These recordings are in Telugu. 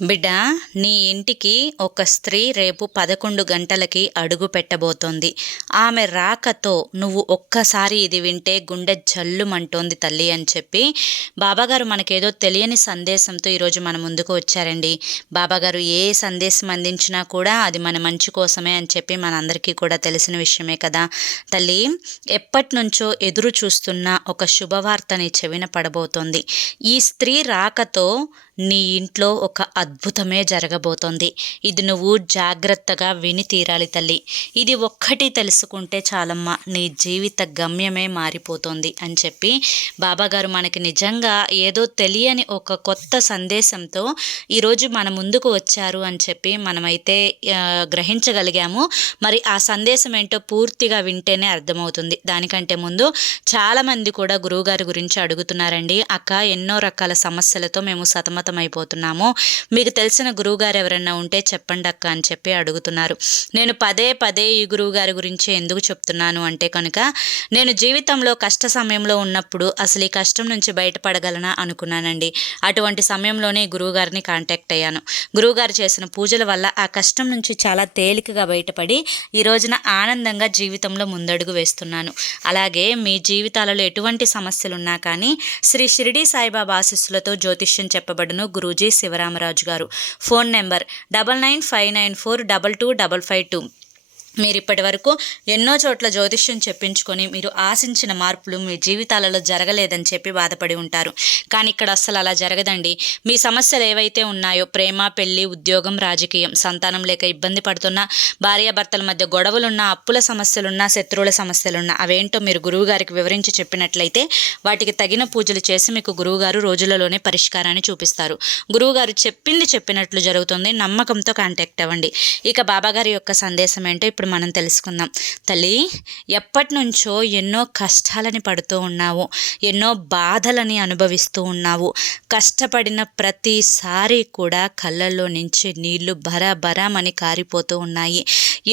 బిడ్డ, నీ ఇంటికి ఒక స్త్రీ రేపు 11 గంటలకి అడుగు పెట్టబోతోంది. ఆమె రాకతో నువ్వు ఒక్కసారి ఇది వింటే గుండె జల్లుమంటోంది తల్లి అని చెప్పి బాబాగారు మనకేదో తెలియని సందేశంతో ఈరోజు మన ముందుకు వచ్చారండి. బాబాగారు ఏ సందేశం అందించినా కూడా అది మన మంచి కోసమే అని చెప్పి మనందరికీ కూడా తెలిసిన విషయమే కదా తల్లి. ఎప్పటి నుంచో ఎదురు చూస్తున్న ఒక శుభవార్త నీ చెవిన పడబోతోంది. ఈ స్త్రీ రాకతో నీ ఇంట్లో ఒక అద్భుతమే జరగబోతోంది. ఇది నువ్వు జాగ్రత్తగా విని తీరాలి తల్లి. ఇది ఒక్కటి తెలుసుకుంటే చాలమ్మా, నీ జీవిత గమ్యమే మారిపోతుంది అని చెప్పి బాబాగారు మనకి నిజంగా ఏదో తెలియని ఒక కొత్త సందేశంతో ఈరోజు మన ముందుకు వచ్చారు అని చెప్పి మనమైతే గ్రహించగలిగాము. మరి ఆ సందేశం ఏంటో పూర్తిగా వింటేనే అర్థమవుతుంది. దానికంటే ముందు చాలామంది కూడా గురువుగారి గురించి అడుగుతున్నారండి. అక్క, ఎన్నో రకాల సమస్యలతో మేము సతమతమైపోతున్నాము, మీకు తెలిసిన గురువుగారు ఎవరైనా ఉంటే చెప్పండి అక్క అని చెప్పి అడుగుతున్నారు. నేను పదే పదే ఈ గురువుగారి గురించి ఎందుకు చెప్తున్నాను అంటే కనుక, నేను జీవితంలో కష్ట సమయంలో ఉన్నప్పుడు అసలు ఈ కష్టం నుంచి బయటపడగలనా అనుకున్నానండి. అటువంటి సమయంలోనే గురువుగారిని కాంటాక్ట్ అయ్యాను. గురువుగారు చేసిన పూజల వల్ల ఆ కష్టం నుంచి చాలా తేలికగా బయటపడి ఈ రోజున ఆనందంగా జీవితంలో ముందడుగు వేస్తున్నాను. అలాగే మీ జీవితాలలో ఎటువంటి సమస్యలున్నా కానీ శ్రీ షిరిడి సాయిబాబా ఆశీస్సులతో జ్యోతిష్యం చెప్పబడును. గురూజీ శివరామరాజు గారు. Phone number 9959422552. మీరు ఇప్పటి వరకు ఎన్నో చోట్ల జ్యోతిష్యం చెప్పించుకొని మీరు ఆశించిన మార్పులు మీ జీవితాలలో జరగలేదని చెప్పి బాధపడి ఉంటారు. కానీ ఇక్కడ అస్సలు అలా జరగదండి. మీ సమస్యలు ఏవైతే ఉన్నాయో, ప్రేమ, పెళ్లి, ఉద్యోగం, రాజకీయం, సంతానం లేక ఇబ్బంది పడుతున్నా, భార్యాభర్తల మధ్య గొడవలున్నా, అప్పుల సమస్యలున్నా, శత్రువుల సమస్యలున్నా, అవేంటో మీరు గురువుగారికి వివరించి చెప్పినట్లయితే వాటికి తగిన పూజలు చేసి మీకు గురువుగారు రోజులలోనే పరిష్కారాన్ని చూపిస్తారు. గురువుగారు చెప్పింది చెప్పినట్లు జరుగుతుంది. నమ్మకంతో కాంటాక్ట్ అవ్వండి. ఇక బాబాగారి యొక్క సందేశం ఏంటో ఇప్పుడు మనం తెలుసుకుందాం. తల్లి, ఎప్పటి నుంచో ఎన్నో కష్టాలని పడుతూ ఉన్నావు, ఎన్నో బాధలని అనుభవిస్తూ ఉన్నావు. కష్టపడిన ప్రతిసారి కూడా కళ్ళల్లో నుంచి నీళ్లు బరాబరామని కారిపోతూ ఉన్నాయి.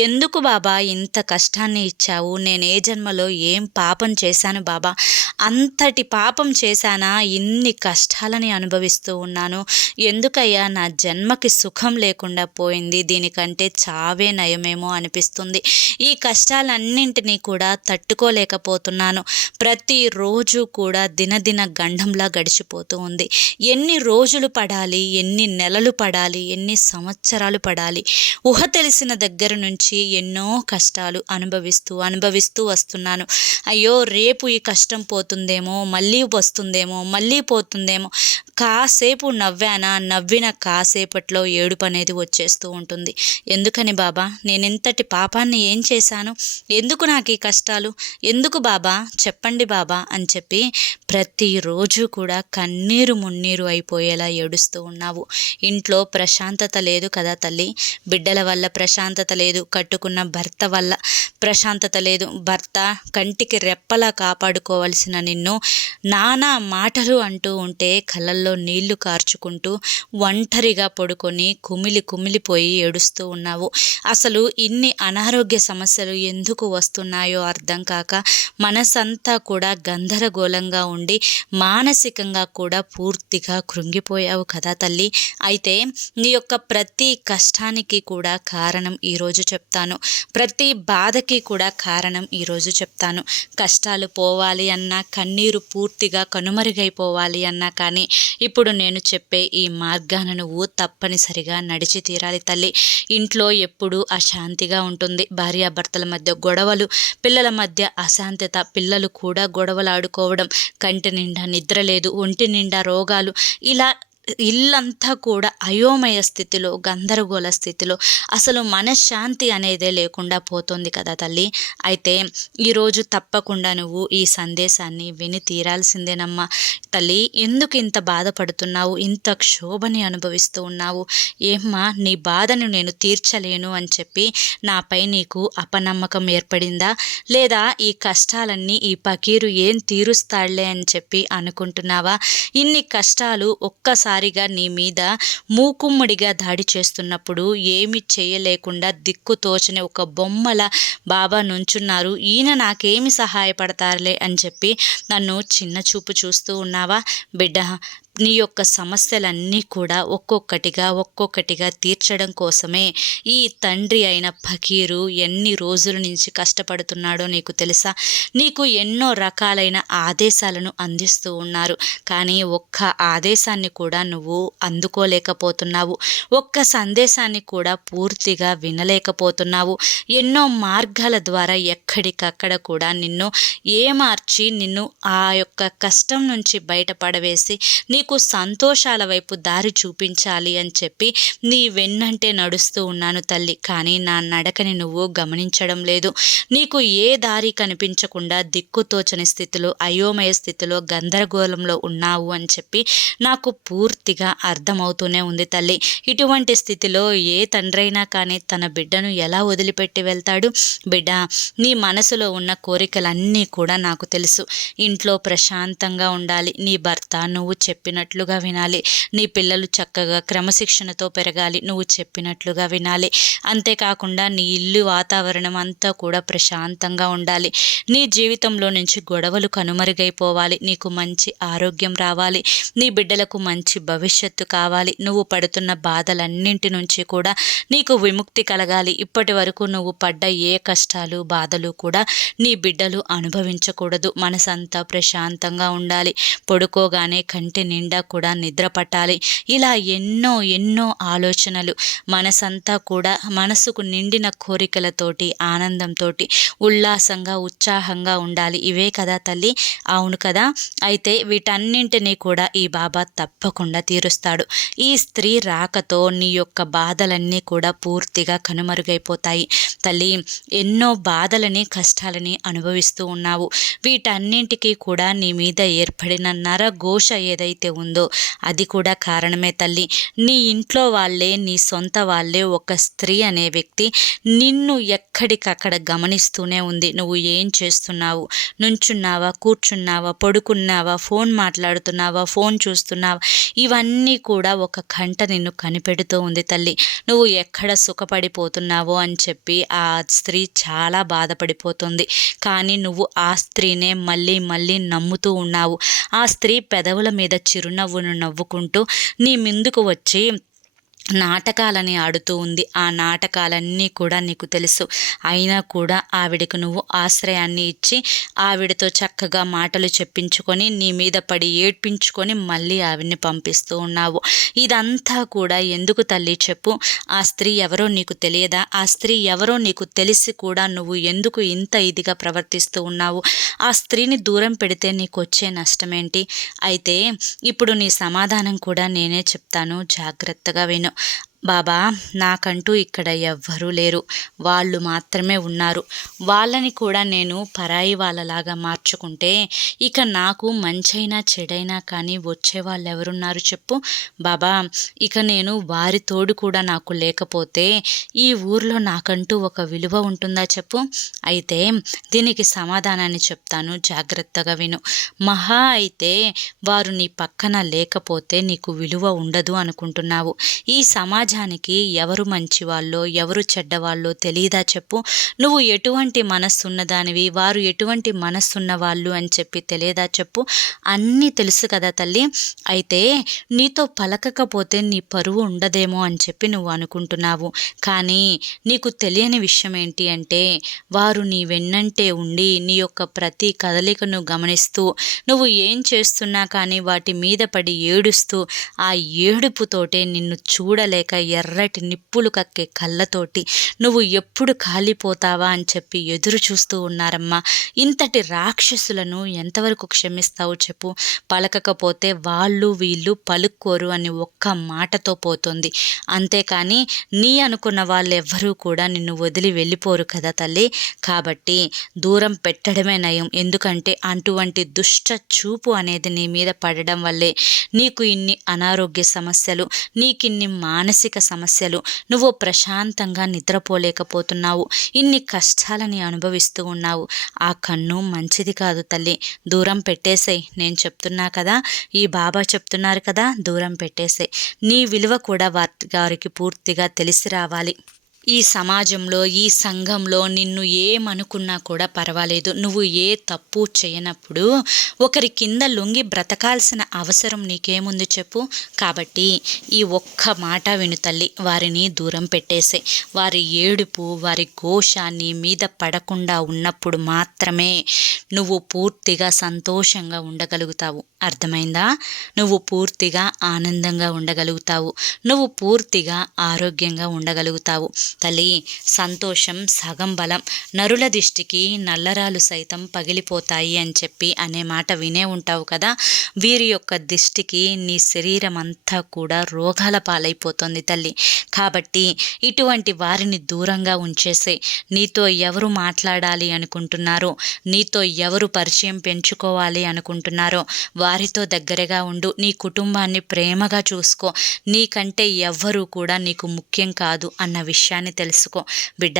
ఎందుకు బాబా ఇంత కష్టాన్ని ఇచ్చావు? నేను ఏ జన్మలో ఏం పాపం చేశాను బాబా? అంతటి పాపం చేశానా? ఇన్ని కష్టాలని అనుభవిస్తూ ఉన్నాను. ఎందుకయ్యా నా జన్మకి సుఖం లేకుండా పోయింది? దీనికంటే చావే నయమేమో అనిపిస్తుంది. ఈ కష్టాలన్నింటినీ కూడా తట్టుకోలేకపోతున్నాను. ప్రతిరోజు కూడా దినదిన గండంలా గడిచిపోతూ ఉంది. ఎన్ని రోజులు పడాలి, ఎన్ని నెలలు పడాలి, ఎన్ని సంవత్సరాలు పడాలి? ఊహ తెలిసిన దగ్గర నుంచి ఎన్నో కష్టాలు అనుభవిస్తూ వస్తున్నాను. అయ్యో, రేపు ఈ కష్టం పోతుందేమో, మళ్ళీ వస్తుందేమో, మళ్ళీ పోతుందేమో. కాసేపు నవ్వానా, నవ్విన కాసేపట్లో ఏడుపు అనేది వచ్చేస్తూ ఉంటుంది. ఎందుకని బాబా? నేనెంతటి పాపాన్ని ఏం చేశాను? ఎందుకు నాకు ఈ కష్టాలు? ఎందుకు బాబా? చెప్పండి బాబా అని చెప్పి ప్రతిరోజు కూడా కన్నీరు మున్నీరు అయిపోయేలా ఏడుస్తూ ఉన్నావు. ఇంట్లో ప్రశాంతత లేదు కదా తల్లి. బిడ్డల వల్ల ప్రశాంతత లేదు, కట్టుకున్న భర్త వల్ల ప్రశాంతత లేదు. భర్త కంటికి రెప్పలా కాపాడుకోవలసిన నిన్ను నానా మాటలు అంటూ ఉంటే కళ్ళల్లో నీళ్లు కార్చుకుంటూ ఒంటరిగా పడుకొని కుమిలిపోయి ఏడుస్తూ ఉన్నావు. అసలు ఇన్ని అనారోగ్య సమస్యలు ఎందుకు వస్తున్నాయో అర్థం కాక మనసంతా కూడా గందరగోళంగా ఉండి మానసికంగా కూడా పూర్తిగా కృంగిపోయావు కదా తల్లి. అయితే నీ యొక్క ప్రతి కష్టానికి కూడా కారణం ఈరోజు చెప్తాను. ప్రతి బాధకి కూడా కారణం ఈరోజు చెప్తాను. కష్టాలు పోవాలి అన్నా, కన్నీరు పూర్తిగా కనుమరుగైపోవాలి అన్నా కానీ ఇప్పుడు నేను చెప్పే ఈ మార్గాన నువ్వు తప్పనిసరిగా నడిచి తీరాలి తల్లి. ఇంట్లో ఎప్పుడూ అశాంతిగా ఉంటుంది. భార్యాభర్తల మధ్య గొడవలు, పిల్లల మధ్య అశాంతత, పిల్లలు కూడా గొడవలాడుకోవడం, కంటి నిండా నిద్ర లేదు, ఒంటి నిండా రోగాలు, ఇలా ఇల్లంతా కూడా అయోమయ స్థితిలో, గందరగోళ స్థితిలో, అసలు మనశ్శాంతి అనేదే లేకుండా పోతుంది కదా తల్లి. అయితే ఈరోజు తప్పకుండా నువ్వు ఈ సందేశాన్ని విని తీరాల్సిందేనమ్మా. తల్లి, ఎందుకు ఇంత బాధపడుతున్నావు? ఇంత క్షోభని అనుభవిస్తూ ఉన్నావు? ఏమ్మా, నీ బాధను నేను తీర్చలేను అని చెప్పి నాపై నీకు అపనమ్మకం ఏర్పడిందా? లేదా ఈ కష్టాలన్నీ ఈ పకీరు ఏం తీరుస్తాడులే అని చెప్పి అనుకుంటున్నావా? ఇన్ని కష్టాలు ఒక్కసారిగా నీ మీద మూకుమ్మడిగా దాడి చేస్తున్నప్పుడు ఏమి చేయలేకుండా దిక్కుతోచని ఒక బొమ్మల బాబా నుంచున్నారు. ఈయన నాకేమి సహాయపడతారులే అని చెప్పి నన్ను చిన్న చూపు చూస్తూ ఉన్నావా? బిడ్డ, నీ యొక్క సమస్యలన్నీ కూడా ఒక్కొక్కటిగా తీర్చడం కోసమే ఈ తండ్రి అయిన ఫకీరు ఎన్ని రోజుల నుంచి కష్టపడుతున్నాడో నీకు తెలుసా? నీకు ఎన్నో రకాలైన ఆదేశాలను అందిస్తూ ఉన్నారు, కానీ ఒక్క ఆదేశాన్ని కూడా నువ్వు అందుకోలేకపోతున్నావు. ఒక్క సందేశాన్ని కూడా పూర్తిగా వినలేకపోతున్నావు. ఎన్నో మార్గాల ద్వారా ఎక్కడికక్కడ కూడా నిన్ను ఏమార్చి నిన్ను ఆ యొక్క కష్టం నుంచి బయటపడవేసి నీకు సంతోషాల వైపు దారి చూపించాలి అని చెప్పి నీ వెన్నంటే నడుస్తూ ఉన్నాను తల్లి. కానీ నా నడకని నువ్వు గమనించడం లేదు. నీకు ఏ దారి కనిపించకుండా దిక్కుతోచని స్థితిలో, అయోమయ స్థితిలో, గందరగోళంలో ఉన్నావు అని చెప్పి నాకు పూర్తిగా అర్థమవుతూనే ఉంది తల్లి. ఇటువంటి స్థితిలో ఏ తండ్రైనా కానీ తన బిడ్డను ఎలా వదిలిపెట్టి వెళ్తాడు? బిడ్డ, నీ మనసులో ఉన్న కోరికలన్నీ కూడా నాకు తెలుసు. ఇంట్లో ప్రశాంతంగా ఉండాలి, నీ భర్త నువ్వు చెప్పినట్లుగా వినాలి, నీ పిల్లలు చక్కగా క్రమశిక్షణతో పెరగాలి, నువ్వు చెప్పినట్లుగా వినాలి. అంతేకాకుండా నీ ఇల్లు వాతావరణం అంతా కూడా ప్రశాంతంగా ఉండాలి. నీ జీవితంలో నుంచి గొడవలు కనుమరుగైపోవాలి, నీకు మంచి ఆరోగ్యం రావాలి, నీ బిడ్డలకు మంచి భవిష్యత్తు కావాలి, నువ్వు పడుతున్న బాధలన్నింటి నుంచి కూడా నీకు విముక్తి కలగాలి. ఇప్పటి వరకు నువ్వు పడ్డ ఏ కష్టాలు బాధలు కూడా నీ బిడ్డలు అనుభవించకూడదు. మనసంతా ప్రశాంతంగా ఉండాలి, పడుకోగానే కంటి నిండా కూడా నిద్ర పట్టాలి. ఇలా ఎన్నో ఆలోచనలు, మనసంతా కూడా మనసుకు నిండిన కోరికలతోటి, ఆనందంతో, ఉల్లాసంగా, ఉత్సాహంగా ఉండాలి. ఇవే కదా తల్లి? అవును కదా? అయితే వీటన్నింటినీ కూడా ఈ బాబా తప్పకుండా తీరుస్తాడు. ఈ స్త్రీ రాకతో నీ యొక్క బాధలన్నీ కూడా పూర్తిగా కనుమరుగైపోతాయి తల్లి. ఎన్నో బాధలని, కష్టాలని అనుభవిస్తూ ఉన్నావు. వీటన్నింటికీ కూడా నీ మీద ఏర్పడిన నరఘోష ఏదైతే ఉందో అది కూడా కారణమే తల్లి. నీ ఇంట్లో వాళ్ళే, నీ సొంత వాళ్ళే ఒక స్త్రీ అనే వ్యక్తి నిన్ను ఎక్కడికక్కడ గమనిస్తూనే ఉంది. నువ్వు ఏం చేస్తున్నావు, నుంచున్నావా, కూర్చున్నావా, పడుకున్నావా, ఫోన్ మాట్లాడుతున్నావా, ఫోన్ చూస్తున్నావా, ఇవన్నీ కూడా ఒక కంట నిన్ను కనిపెడుతూ ఉంది తల్లి. నువ్వు ఎక్కడ సుఖపడిపోతున్నావో అని చెప్పి ఆ స్త్రీ చాలా బాధపడిపోతుంది. కానీ నువ్వు ఆ స్త్రీనే మళ్ళీ నమ్ముతూ ఉన్నావు. ఆ స్త్రీ పెదవుల మీద చిరునవ్వును నవ్వుకుంటూ నీ ముందుకు వచ్చి నాటకాలని ఆడుతూ ఉంది. ఆ నాటకాలన్నీ కూడా నీకు తెలుసు. అయినా కూడా ఆవిడకు నువ్వు ఆశ్రయాన్ని ఇచ్చి ఆవిడతో చక్కగా మాటలు చెప్పించుకొని నీ మీద పడి ఏడ్పించుకొని మళ్ళీ ఆవిడ్ని పంపిస్తూ ఉన్నావు. ఇదంతా కూడా ఎందుకు తల్లి చెప్పు? ఆ స్త్రీ ఎవరో నీకు తెలియదా? ఆ స్త్రీ ఎవరో నీకు తెలిసి కూడా నువ్వు ఎందుకు ఇంత ఇదిగా ప్రవర్తిస్తూ ఉన్నావు? ఆ స్త్రీని దూరం పెడితే నీకు వచ్చే నష్టమేంటి? అయితే ఇప్పుడు నీ సమాధానం కూడా నేనే చెప్తాను, జాగ్రత్తగా విను. బాబా, నాకంటూ ఇక్కడ ఎవ్వరూ లేరు, వాళ్ళు మాత్రమే ఉన్నారు. వాళ్ళని కూడా నేను పరాయి వాళ్ళలాగా మార్చుకుంటే ఇక నాకు మంచైనా చెడైనా కానీ వచ్చే వాళ్ళు ఎవరున్నారు చెప్పు బాబా? ఇక నేను వారి తోడు కూడా నాకు లేకపోతే ఈ ఊర్లో నాకంటూ ఒక విలువ ఉంటుందా చెప్పు? అయితే దీనికి సమాధానాన్ని చెప్తాను, జాగ్రత్తగా విను. మహా అయితే వారు నీ పక్కన లేకపోతే నీకు విలువ ఉండదు అనుకుంటున్నావు. ఈ సమాజానికి ఎవరు మంచివాళ్ళో ఎవరు చెడ్డవాళ్ళో తెలియదా చెప్పు? నువ్వు ఎటువంటి మనస్సున్నదానివి, వారు ఎటువంటి మనస్సున్న వాళ్ళు అని చెప్పి తెలియదా చెప్పు? అన్నీ తెలుసు కదా తల్లి. అయితే నీతో పలకకపోతే నీ పరువు ఉండదేమో అని చెప్పి నువ్వు అనుకుంటున్నావు. కానీ నీకు తెలియని విషయం ఏంటి అంటే వారు నీ వెన్నంటే ఉండి నీ యొక్క ప్రతి కదలికను గమనిస్తూ నువ్వు ఏం చేస్తున్నా కానీ వాటి మీద పడి ఏడుస్తూ ఆ ఏడుపుతోటే నిన్ను చూడలేక ఎర్రటి నిప్పులు కక్కే కళ్ళతోటి నువ్వు ఎప్పుడు కాలిపోతావా అని చెప్పి ఎదురు చూస్తూ ఉన్నారమ్మా. ఇంతటి రాక్షసులను ఎంతవరకు క్షమిస్తావు చెప్పు? పలకకపోతే వాళ్ళు వీళ్ళు పలుక్కోరు అని ఒక్క మాటతో పోతుంది. అంతేకాని నీ అనుకున్న వాళ్ళు ఎవ్వరూ కూడా నిన్ను వదిలి వెళ్ళిపోరు కదా తల్లి. కాబట్టి దూరం పెట్టడమే నయం. ఎందుకంటే అటువంటి దుష్ట చూపు అనేది నీ మీద పడడం వల్లే నీకు ఇన్ని అనారోగ్య సమస్యలు, నీకిన్ని మానసిక సమస్యలు, నువ్వు ప్రశాంతంగా నిద్రపోలేకపోతున్నావు, ఇన్ని కష్టాలని అనుభవిస్తూ ఉన్నావు. ఆ కన్ను మంచిది కాదు తల్లి, దూరం పెట్టేసేయ్. నేను చెప్తున్నా కదా, ఈ బాబా చెప్తున్నారు కదా, దూరం పెట్టేసేయ్. నీ విలువ కూడా వారికి పూర్తిగా తెలిసి రావాలి. ఈ సమాజంలో, ఈ సంఘంలో నిన్ను ఏమనుకున్నా కూడా పర్వాలేదు. నువ్వు ఏ తప్పు చేయనప్పుడు ఒకరి కింద లొంగి బ్రతకాల్సిన అవసరం నీకేముంది చెప్పు? కాబట్టి ఈ ఒక్క మాట విను తల్లి, వారిని దూరం పెట్టేసే. వారి ఏడుపు, వారి ఘోష నీ మీద పడకుండా ఉన్నప్పుడు మాత్రమే నువ్వు పూర్తిగా సంతోషంగా ఉండగలుగుతావు. అర్థమైందా? నువ్వు పూర్తిగా ఆనందంగా ఉండగలుగుతావు. నువ్వు పూర్తిగా ఆరోగ్యంగా ఉండగలుగుతావు. తల్లి, సంతోషం సగం బలం. నరుల దిష్టికి నల్లరాలు సైతం పగిలిపోతాయి అని చెప్పి అనే మాట వినే ఉంటావు కదా. వీరి యొక్క దిష్టికి నీ శరీరం అంతా కూడా రోగాల పాలైపోతుంది తల్లి. కాబట్టి ఇటువంటి వారిని దూరంగా ఉంచేసే. నీతో ఎవరు మాట్లాడాలి అనుకుంటున్నారో, నీతో ఎవరు పరిచయం పెంచుకోవాలి అనుకుంటున్నారో వారితో దగ్గరగా ఉండు. నీ కుటుంబాన్ని ప్రేమగా చూసుకో. నీకంటే ఎవ్వరూ కూడా నీకు ముఖ్యం కాదు అన్న విషయాన్ని తెలుసుకో బిడ్డ.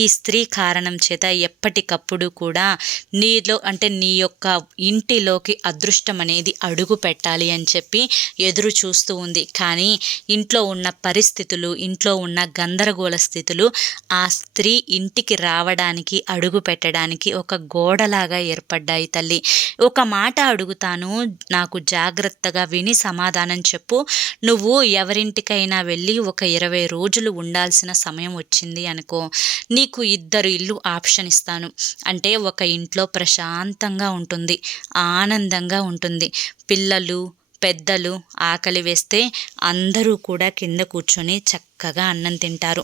ఈ స్త్రీ కారణం చేత ఎప్పటికప్పుడు కూడా నీలో అంటే నీ యొక్క ఇంటిలోకి అదృష్టం అనేది అడుగు పెట్టాలి అని చెప్పి ఎదురు చూస్తూ ఉంది. కానీ ఇంట్లో ఉన్న పరిస్థితులు, ఇంట్లో ఉన్న గందరగోళ స్థితులు ఆ స్త్రీ ఇంటికి రావడానికి, అడుగు పెట్టడానికి ఒక గోడలాగా ఏర్పడ్డాయి తల్లి. ఒక మాట అడుగుతాను, నాకు జాగ్రత్తగా విని సమాధానం చెప్పు. నువ్వు ఎవరింటికైనా వెళ్ళి ఒక 20 రోజులు ఉండాల్సిన సమయం వచ్చింది అనుకో, నీకు 2 ఇల్లు ఆప్షన్ ఇస్తాను. అంటే ఒక ఇంట్లో ప్రశాంతంగా ఉంటుంది, ఆనందంగా ఉంటుంది. పిల్లలు పెద్దలు ఆకలి వేస్తే అందరూ కూడా కింద కూర్చొని చక్కగా అన్నం తింటారు.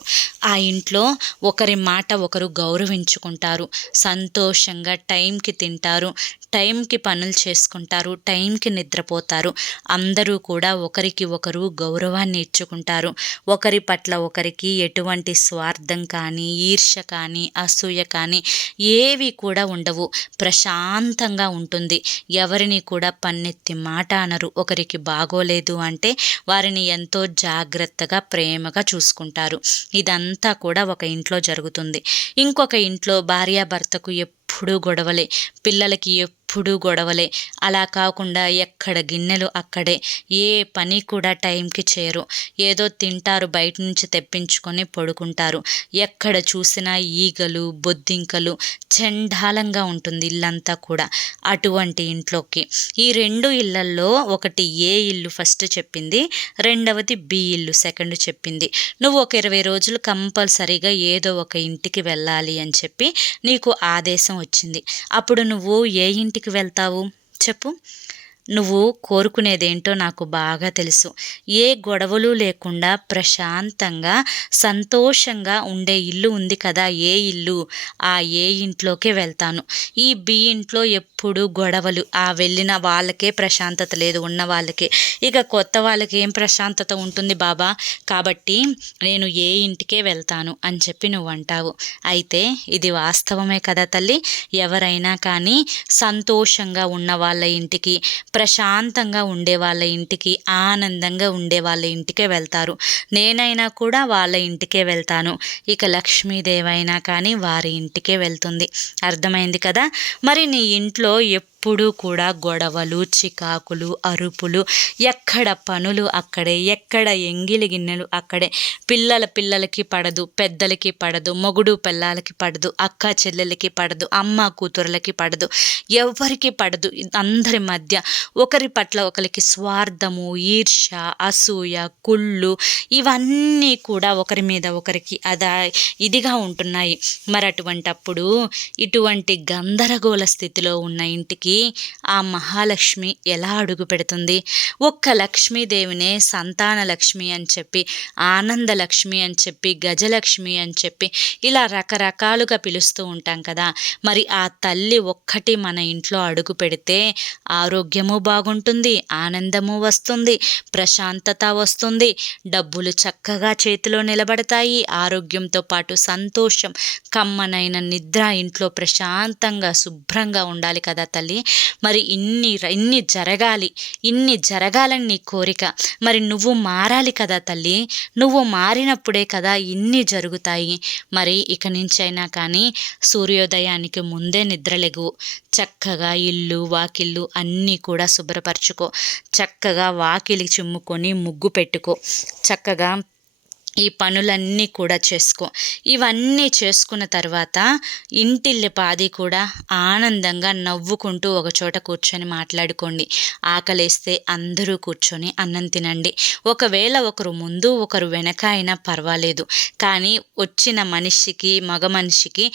ఆ ఇంట్లో ఒకరి మాట ఒకరు గౌరవించుకుంటారు. సంతోషంగా టైంకి తింటారు, టైంకి పనులు చేసుకుంటారు, టైంకి నిద్రపోతారు. అందరూ కూడా ఒకరికి ఒకరు గౌరవాన్ని ఇచ్చుకుంటారు. ఒకరి పట్ల ఒకరికి ఎటువంటి స్వార్థం కానీ, ఈర్ష్య కానీ, అసూయ కానీ ఏవి కూడా ఉండవు. ప్రశాంతంగా ఉంటుంది. ఎవరిని కూడా పన్నెత్తి మాట అనరు. ఒకరికి బాగోలేదు అంటే వారిని ఎంతో జాగ్రత్తగా ప్రేమగా చూసుకుంటారు. ఇదంతా కూడా ఒక ఇంట్లో జరుగుతుంది. ఇంకొక ఇంట్లో భార్యాభర్తకు ఎప్పుడూ గొడవలే, పిల్లలకి ఎప్పుడూ గొడవలే. అలా కాకుండా ఎక్కడ గిన్నెలు అక్కడే, ఏ పని కూడా టైంకి చేయరు. ఏదో తింటారు, బయట నుంచి తెప్పించుకొని పడుకుంటారు. ఎక్కడ చూసినా ఈగలు, బొద్దింకలు, చండాలంగా ఉంటుంది ఇల్లంతా కూడా. అటువంటి ఇంట్లోకి ఈ 2 ఇళ్లల్లో ఒకటి ఏ ఇల్లు ఫస్ట్ చెప్పింది, రెండవది బి ఇల్లు సెకండ్ చెప్పింది. నువ్వు ఒక 20 రోజులు కంపల్సరీగా ఏదో ఒక ఇంటికి వెళ్ళాలి అని చెప్పి నీకు ఆదేశం వచ్చింది. అప్పుడు నువ్వు ఏ ఇంటికి వెళ్తావు చెప్పు? నువ్వు కోరుకునేదేంటో నాకు బాగా తెలుసు. ఏ గొడవలు లేకుండా ప్రశాంతంగా సంతోషంగా ఉండే ఇల్లు ఉంది కదా, ఏ ఇల్లు? ఆ ఏ ఇంట్లోకే వెళ్తాను. ఈ బి ఇంట్లో ఎప్పుడు గొడవలు, ఆ వెళ్ళిన వాళ్ళకే ప్రశాంతత లేదు, ఉన్న వాళ్ళకే. ఇక కొత్త వాళ్ళకి ఏం ప్రశాంతత ఉంటుంది బాబా? కాబట్టి నేను ఏ ఇంటికే వెళ్తాను అని చెప్పి నువ్వు అంటావు. అయితే ఇది వాస్తవమే కదా తల్లి. ఎవరైనా కానీ సంతోషంగా ఉన్న వాళ్ళ ఇంటికి, ప్రశాంతంగా ఉండే వాళ్ళ ఇంటికి, ఆనందంగా ఉండే వాళ్ళ ఇంటికే వెళ్తారు. నేనైనా కూడా వాళ్ళ ఇంటికే వెళ్తాను. ఇక లక్ష్మీదేవైనా కానీ వారి ఇంటికే వెళ్తుంది. అర్థమైంది కదా. మరి నీ ఇంట్లో ఎప్పుడూ కూడా గొడవలు, చికాకులు, అరుపులు, ఎక్కడ పనులు అక్కడే, ఎక్కడ ఎంగిలి గిన్నెలు అక్కడే. పిల్లలకి పడదు, పెద్దలకి పడదు, మొగుడు పెళ్ళాలకి పడదు, అక్క చెల్లెలకి పడదు, అమ్మ కూతురులకి పడదు, ఎవరికి పడదు. అందరి మధ్య ఒకరి పట్ల ఒకరికి స్వార్థము, ఈర్ష్య, అసూయ, కుళ్ళు ఇవన్నీ కూడా ఒకరి మీద ఒకరికి ఇదిగా ఉంటున్నాయి. మరి అటువంటప్పుడు ఇటువంటి గందరగోళ స్థితిలో ఉన్న ఇంటికి ఆ మహాలక్ష్మి ఎలా అడుగు పెడుతుంది? ఒక్క లక్ష్మీదేవినే సంతాన లక్ష్మి అని చెప్పి, ఆనందలక్ష్మి అని చెప్పి, గజలక్ష్మి అని చెప్పి ఇలా రకరకాలుగా పిలుస్తూ ఉంటాం కదా. మరి ఆ తల్లి ఒక్కటి మన ఇంట్లో అడుగు పెడితే ఆరోగ్యము బాగుంటుంది, ఆనందము వస్తుంది, ప్రశాంతత వస్తుంది, డబ్బులు చక్కగా చేతిలో నిలబడతాయి, ఆరోగ్యంతో పాటు సంతోషం, కమ్మనైన నిద్ర, ఇంట్లో ప్రశాంతంగా శుభ్రంగా ఉండాలి కదా తల్లి. మరి ఇన్ని జరగాలని నీ కోరిక. మరి నువ్వు మారాలి కదా తల్లి. నువ్వు మారినప్పుడే కదా ఇన్ని జరుగుతాయి. మరి ఇక నుంచైనా కానీ సూర్యోదయానికి ముందే నిద్రలెగు. చక్కగా ఇల్లు వాకిళ్ళు అన్నీ కూడా శుభ్రపరచుకో. చక్కగా వాకిలి చిమ్ముకొని ముగ్గు పెట్టుకో. చక్కగా ఈ పనులన్నీ కూడా చేసుకో. ఇవన్నీ చేసుకున్న తర్వాత ఇంటిల్లిపాది కూడా ఆనందంగా నవ్వుకుంటూ ఒకచోట కూర్చొని మాట్లాడుకోండి. ఆకలేస్తే అందరూ కూర్చొని అన్నం తినండి. ఒకవేళ ఒకరు ముందు ఒకరు వెనక అయినా పర్వాలేదు, కానీ వచ్చిన మనిషికి, మగ మనిషికి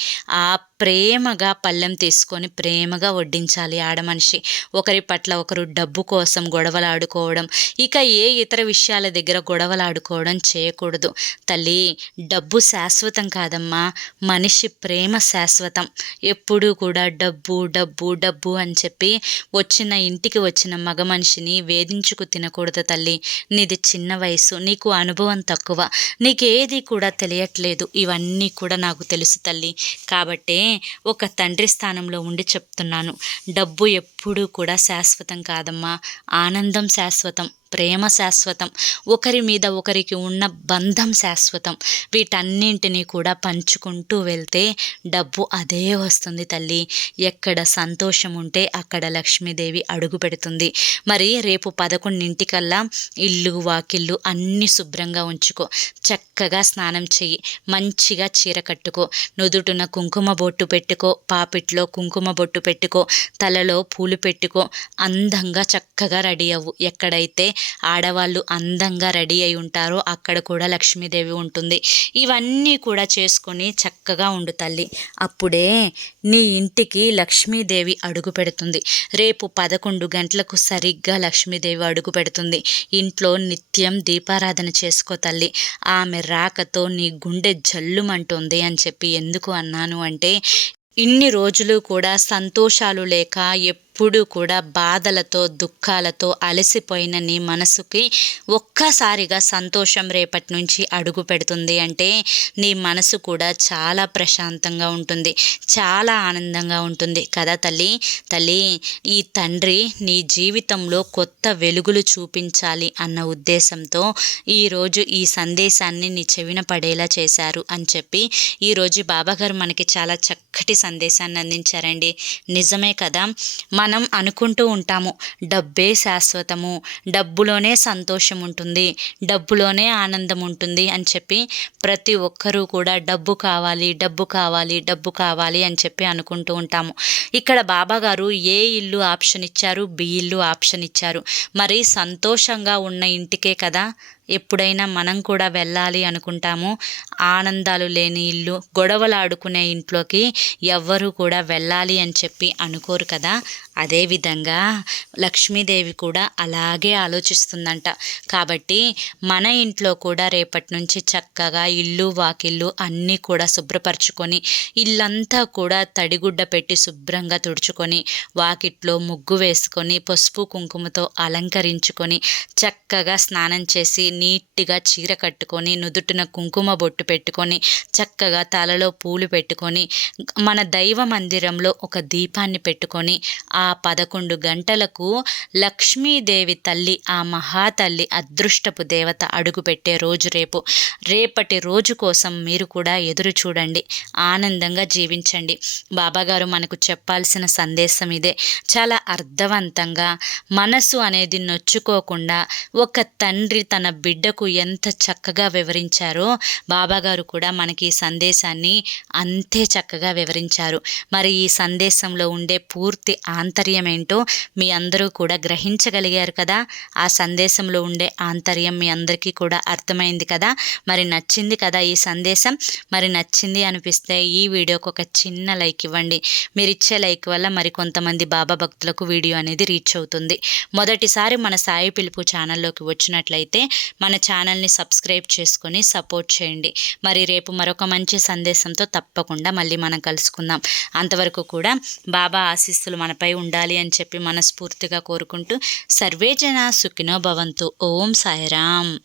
ప్రేమగా పళ్ళెం తీసుకొని ప్రేమగా వడ్డించాలి ఆడమనిషి. ఒకరి పట్ల ఒకరు డబ్బు కోసం గొడవలాడుకోవడం, ఇక ఏ ఇతర విషయాల దగ్గర గొడవలాడుకోవడం చేయకూడదు. తల్లి, డబ్బు శాశ్వతం కాదమ్మా, మనిషి ప్రేమ శాశ్వతం. ఎప్పుడూ కూడా డబ్బు డబ్బు డబ్బు అని చెప్పి ఇంటికి వచ్చిన మగ మనిషిని వేధించుకు తినకూడదు తల్లి. నీది చిన్న వయసు, నీకు అనుభవం తక్కువ, నీకేది కూడా తెలియట్లేదు. ఇవన్నీ కూడా నాకు తెలుసు తల్లి. కాబట్టే ఒక తండ్రి స్థానంలో ఉండి చెప్తున్నాను, డబ్బు ఎప్పుడూ కూడా శాశ్వతం కాదమ్మా. ఆనందం శాశ్వతం, ప్రేమ శాశ్వతం, ఒకరి మీద ఒకరికి ఉన్న బంధం శాశ్వతం. వీటన్నింటినీ కూడా పంచుకుంటూ వెళ్తే డబ్బు అదే వస్తుంది తల్లి. ఎక్కడ సంతోషం ఉంటే అక్కడ లక్ష్మీదేవి అడుగు పెడుతుంది. మరి రేపు 11:00కల్లా ఇల్లు వాకిళ్ళు అన్నీ శుభ్రంగా ఉంచుకో. చక్కగా స్నానం చెయ్యి, మంచిగా చీర కట్టుకో, నుదుటున కుంకుమ బొట్టు పెట్టుకో, పాపిట్లో కుంకుమ బొట్టు పెట్టుకో, తలలో పూలు పెట్టుకో, అందంగా చక్కగా రెడీ అవ్వు. ఎక్కడైతే ఆడవాళ్ళు అందంగా రెడీ అయి ఉంటారో అక్కడ కూడా లక్ష్మీదేవి ఉంటుంది. ఇవన్నీ కూడా చేసుకొని చక్కగా ఉండు తల్లి. అప్పుడే నీ ఇంటికి లక్ష్మీదేవి అడుగు పెడుతుంది. రేపు 11 గంటలకు సరిగ్గా లక్ష్మీదేవి అడుగు పెడుతుంది. ఇంట్లో నిత్యం దీపారాధన చేసుకో తల్లి. ఆమె రాకతో నీ గుండె జల్లుమంటుంది అని చెప్పి ఎందుకు అన్నాను అంటే, ఇన్ని రోజులు కూడా సంతోషాలు లేక ఎప్పుడూ కూడా బాధలతో దుఃఖాలతో అలసిపోయిన నీ మనసుకి ఒక్కసారిగా సంతోషం రేపటి నుంచి అడుగు పెడుతుంది అంటే నీ మనసు కూడా చాలా ప్రశాంతంగా ఉంటుంది, చాలా ఆనందంగా ఉంటుంది కదా తల్లి. తల్లి, ఈ తండ్రి నీ జీవితంలో కొత్త వెలుగులు చూపించాలి అన్న ఉద్దేశంతో ఈరోజు ఈ సందేశాన్ని నీ చెవిన పడేలా చేశారు అని చెప్పి ఈరోజు బాబాగారు మనకి చాలా చక్కటి సందేశాన్ని అందించారండి. నిజమే కదా, మనం అనుకుంటూ ఉంటాము డబ్బే శాశ్వతము, డబ్బులోనే సంతోషం ఉంటుంది, డబ్బులోనే ఆనందం ఉంటుంది అని చెప్పి ప్రతి ఒక్కరూ కూడా డబ్బు కావాలి డబ్బు కావాలి డబ్బు కావాలి అని చెప్పి అనుకుంటూ ఉంటాము. ఇక్కడ బాబాగారు ఏ ఇల్లు ఆప్షన్ ఇచ్చారు, బి ఇల్లు ఆప్షన్ ఇచ్చారు. మరి సంతోషంగా ఉన్న ఇంటికే కదా ఎప్పుడైనా మనం కూడా వెళ్ళాలి అనుకుంటాము. ఆనందాలు లేని ఇల్లు, గొడవలాడుకునే ఇంట్లోకి ఎవ్వరూ కూడా వెళ్ళాలి అని చెప్పి అనుకోరు కదా. అదేవిధంగా లక్ష్మీదేవి కూడా అలాగే ఆలోచిస్తుందంట. కాబట్టి మన ఇంట్లో కూడా రేపటి నుంచి చక్కగా ఇల్లు వాకిళ్ళు అన్నీ కూడా శుభ్రపరచుకొని, ఇల్లంతా కూడా తడిగుడ్డ పెట్టి శుభ్రంగా తుడుచుకొని, వాకిట్లో ముగ్గు వేసుకొని, పసుపు కుంకుమతో అలంకరించుకొని, చక్కగా స్నానం చేసి నీట్గా చీర కట్టుకొని, నుదుటిన కుంకుమ బొట్టు పెట్టుకొని, చక్కగా తలలో పూలు పెట్టుకొని, మన దైవ మందిరంలో ఒక దీపాన్ని పెట్టుకొని, ఆ 11 గంటలకు లక్ష్మీదేవి తల్లి, ఆ మహాతల్లి అదృష్టపు దేవత అడుగుపెట్టే రోజు రేపటి రోజు కోసం మీరు కూడా ఎదురు చూడండి, ఆనందంగా జీవించండి. బాబాగారు మనకు చెప్పాల్సిన సందేశం ఇదే. చాలా అర్థవంతంగా, మనసు అనేది నొచ్చుకోకుండా ఒక తండ్రి తన బిడ్డకు ఎంత చక్కగా వివరించారో బాబాగారు కూడా మనకి ఈ సందేశాన్ని అంతే చక్కగా వివరించారు. మరి ఈ సందేశంలో ఉండే పూర్తి ఆంతర్యం ఏంటో మీ అందరూ కూడా గ్రహించగలిగారు కదా. ఆ సందేశంలో ఉండే ఆంతర్యం మీ అందరికీ కూడా అర్థమైంది కదా. మరి నచ్చింది కదా ఈ సందేశం. మరి నచ్చింది అనిపిస్తే ఈ వీడియోకి ఒక చిన్న లైక్ ఇవ్వండి. మీరు ఇచ్చే లైక్ వల్ల మరి కొంతమంది బాబా భక్తులకు వీడియో అనేది రీచ్ అవుతుంది. మొదటిసారి మన సాయి పిలుపు ఛానల్లోకి వచ్చినట్లయితే మన ఛానల్ని సబ్స్క్రైబ్ చేసుకొని సపోర్ట్ చేయండి. మరి రేపు మరొక మంచి సందేశంతో తప్పకుండా మళ్ళీ మనం కలుసుకుందాం. అంతవరకు కూడా బాబా ఆశీస్సులు మనపై ఉండాలి అని చెప్పి మనస్ఫూర్తిగా కోరుకుంటూ సర్వే జన సుఖినో భవంతు. ఓం సాయిరామ్.